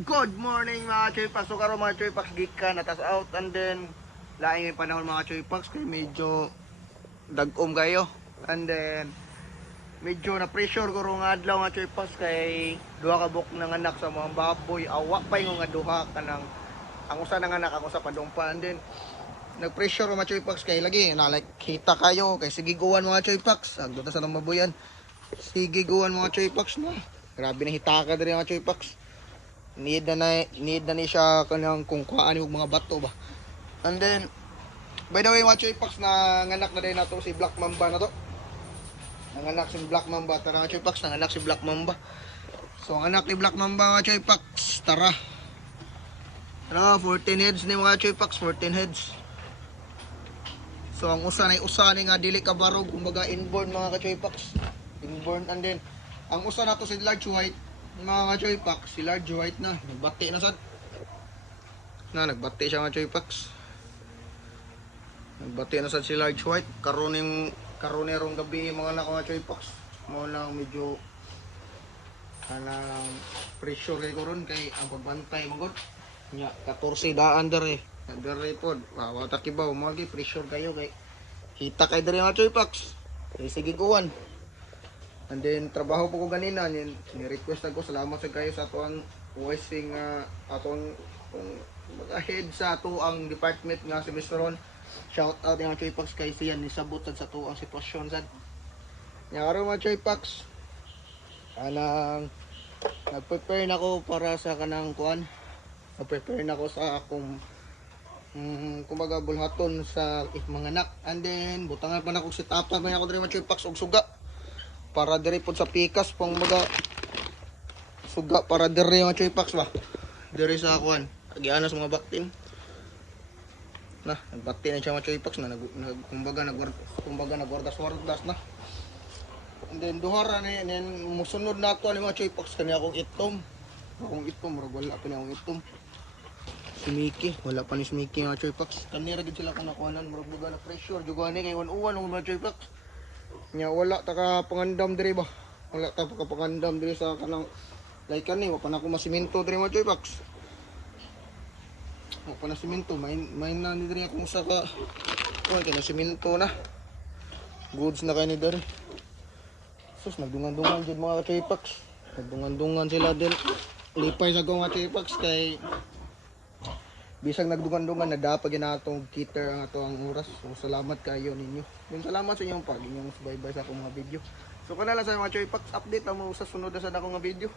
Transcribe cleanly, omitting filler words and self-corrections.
Good morning mga Choypax. So karon mga Choypax gikan na tas out and then laing yung panahon mga Choypax kay medyo dagom kayo. And then medyo na pressure ko rong adlaw mga Choypax kay duha ka buk ng anak sa mga baboy. Awa pa yung nga duha ka ng ang usa ng anak ang usa padumpa. And then nag-pressure mga Choypax kay lagi na like kita kayo kay sige guwan mga Choypax. Agdo ta sa nang mabuyan. Sige guwan mga Choypax na. Grabe na hitaka diri mga Choypax. Need na ni siya kanang kung kuhaan yung mga bato ba. And then by the way mga Choypax na nganak na din nato si Black Mamba na to. Nanganak si Black Mamba tara mga Choypax, nanganak si Black Mamba. So ang anak ni Black Mamba mga Choypax, tara. Tara 14 heads ni mga Choypax, 14 heads. So ang usa ni nga dili ka barog kumbaga inborn mga ka-Choypax. Inborn and then ang usa nato si large white mga ka-Choypax, si large white na nagbati na sad. Nagbati siya mga Choypax. Nagbati na sad si large white karonerong gabi mga anak mga Choypax. Mo lang medyo kanang pressure kay koron kay ang pagbantay magod. Nya 14 daan dere. Dere pod. Wa ta kibaw mo gi pressure kayo kay kita kay dere mga Choypax. Kay sige kuwan. And then trabaho po ko ganina ni-request ako salamat sa kayo sa atuang voicing atong head sa atuang department nga si Mr. Ron. Shout out nga Choypax kay siya ni sabutan sa atuang sitwasyon sad. Nya karon mga Choypax. Anang nag-prepare nako para sa kanang kuan. Nag-prepare nako sa akong kumbaga bulhaton sa mga anak. And then butangan pa nako si tapa may ako diri mga Choypax og suga. Para diri pod sa pikas pang mga suga para diri mga Choypax ba. Diri sa kuan, agiana sa mga baktim. Na, nagbakti na siya mga Choypax na kumbaga nagwardas na. And then duhara na yan musunod na to ani mga Choypax kani akong itom. Murag wala pa ni akong itom. Si Mickey, wala pa ni si Mickey mga Choypax. Kani ra gid sila kanakuanan murag buga na pressure jugani kay uwan ng mga Choypax. Nya wala ta ka pangandam diri ba. Wala ta ka pangandam diri sa kanang like kani wa pa na ko masiminto diri mga Choypax. Wa pa na siminto main na ni diri akong usa ka kuan kay na siminto na. Goods na kay ni diri. Sus nagdungan-dungan jud mga Choypax. Nagdungan-dungan sila din. Lipay sa mga Choypax kay bisag nagdungan-dungan na dapat ginatong kiter ang ato ang oras. So salamat kayo ninyo. Yung salamat sa inyong pag inyong subaybay sa akong mga video. So kana lang sa mga Choypax update ang mo sa sunod na sa akong mga video.